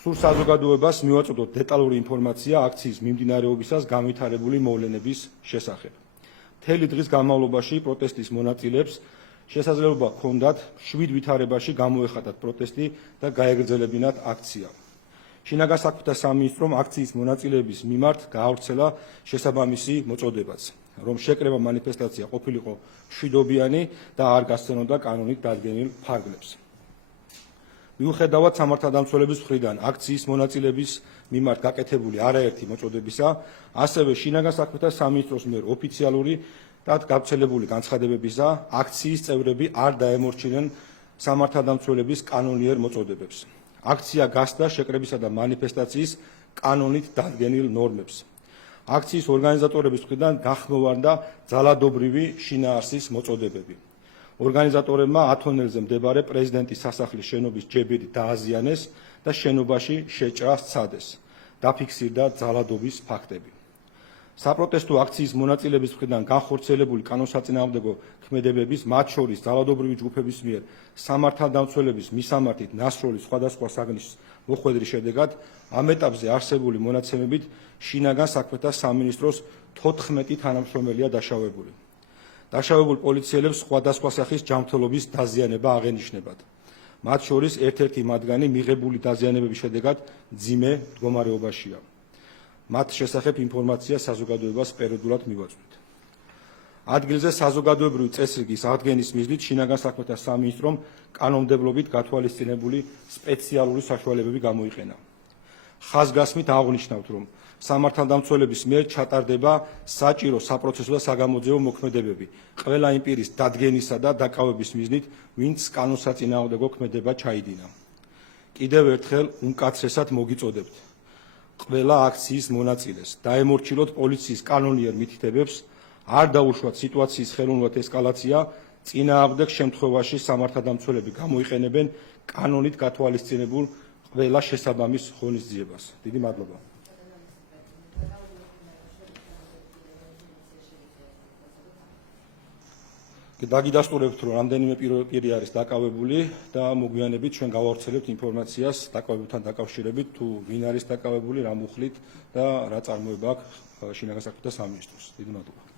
სულ საზოგადოებას მივაწოდოთ დეტალური ინფორმაცია აქციის მიმდინარეობისას განვითარებული მოვლენების შესახებ. მთელი დღის განმავლობაში პროტესტის მონაწილეებს შესაძლებლობა ჰქონდათ 7 ვითარებაში გამოეხატათ პროტესტი და გაეგრძელებინათ აქცია. შინაგან საქმეთა სამინისტრომ აქციის მონაწილეების მიმართ გაავრცელა შესაბამისი მოწოდებაც, რომ შეკრება მანიფესტაცია ყოფილიყო მშვიდობიანი და არ გასცენოდა კანონით დადგენილ ფარგლებს. მიუხედავად სამართალდამცველების მხრიდან აქციის მონაწილეების მიმართ გაკეთებული არაერთი მოწოდებისა, ასევე შინაგან საქმეთა სამინისტროს მიერ ოფიციალური და გავრცელებული განცხადებებისა, აქციის წევრები არ დაემორჩინენ სამართალდამცველების კანონიერ მოწოდებებს. აქცია გასცდა შეკრებისა და მანიფესტაციის კანონით დადგენილ ნორმებს. აქციის ორგანიზატორების მხრიდან გახმოვანდა ძალადობრივი შინაარსის მოწოდებები. ორგანიზატორებმა ათონელზე მდებარე პრეზიდენტის სასახლის შენობის ჯებირი დააზიანეს და შენობაში შეჭრა სცადეს. დაფიქსირდა ძალადობის ფაქტები. საპროტესტო აქციის მონაწილეების მხრიდან განხორციელებული კანონსაწინააღმდეგო ქმედებების, მათ შორის ძალადობრივი ჯგუფების მიერ სამართალდამცველების მისამართით ნასროლის სხვადასხვა საგნის მოხვედრის შედეგად ამ ეტაპზე არსებული მონაცემებით შინაგან საქმეთა სამინისტროს 14 თანამშრომელია დაშავებული. დაშავებულ პოლიციელებს სხვადასხვა სახის ჯანმრთელობის დაზიანება აღენიშნებათ. მათ შორის ერთ-ერთი მათგანი მიღებული დაზიანებების შედეგად მძიმე მდგომარეობაშია. მათ შესახებ ინფორმაცია საზოგადოებას პერიოდულად მივაწვდით. ადგილზე საზოგადოებრივი წესრიგის აღდგენის მიზნით შინაგან საქმეთა სამინისტრომ კანონმდებლობით გათვალისწინებული სპეციალური საშუალებები გამოიყენა. ხაზგასმით აღნიშნავთ, რომ სამართალდამცველების მიერ ჩატარდება საჭირო საპროცესო და საგამოძიებო მოქმედებები ყველა იმ პირის დადგენისა და დაკავების მიზნით, ვინც კანონსაწინააღმდეგო ქმედება ჩაიდინა. კიდევ ერთხელ უმკაცრესად მოგიწოდებთ ყველა აქციის მონაწილეს დაემორჩილოთ პოლიციის კანონიერ მითითებებს, არ დაუშვათ სიტუაციის ხელოვნურად ესკალაცია, წინააღმდეგ შემთხვევაში სამართალდამცველები გამოიყენებენ კანონით გათვალისწინებულ ყველა შესაბამის ღონისძიებას. დიდი მადლობა. დაგიდასტურებთ, რომ რამდენიმე პირი არის დაკავებული და მოგვიანებით ჩვენ გავავრცელებთ ინფორმაციას დაკავებებთან დაკავშირებით, თუ ვინ არის დაკავებული, რა მუხლით და რა წარმოება აქვს შინაგან საქმეთა სამინისტროს. დიდი მადლობა.